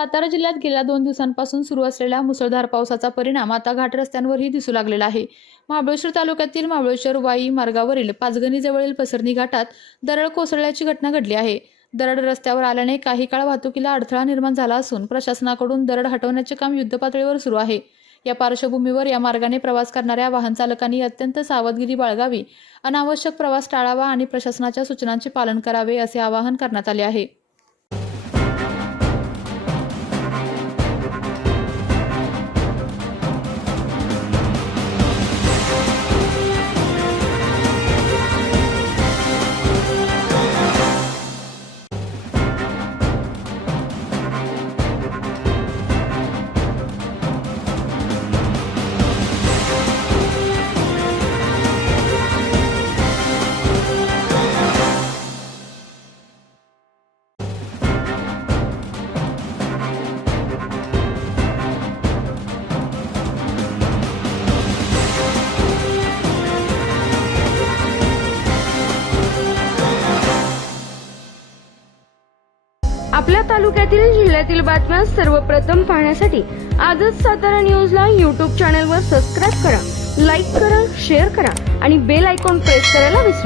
सातारा जिल्ह्यात गेल्या 2 दिवसांपासून सुरू असलेल्या मुसळधार पावसाचा परिणाम आता घाट रस्त्यांवरही दिसू लागलेला आहे। महाबळेश्वर तालुक्यातील महाबळेश्वर वाई मार्गावरील पाचगणी जवळील पसरणी घाटात दरड कोसळल्याची घटना घडली आहे। दरड रस्त्यावर आल्याने काही काळ वाहतुकीला अडथळा निर्माण झाला असून प्रशासनाकडून दरड हटवण्याचे काम युद्धपातळीवर सुरू आहे। या पार्श्वभूमीवर या मार्गाने प्रवास करणाऱ्या वाहन चालकांनी अत्यंत सावधगिरी बाळगावी, अनावश्यक प्रवास टाळावा आणि प्रशासनाच्या सूचनांचे पालन करावे असे आवाहन करण्यात आले आहे। आपल्या तालुक्यातील जिल्ह्यातील बातम्या सर्वप्रथम पाहण्यासाठी आजच सातारा न्यूजला YouTube चॅनलवर सबस्क्राइब करा, लाईक करा, शेअर करा आणि बेल आयकॉन प्रेस करायला विसरू नका।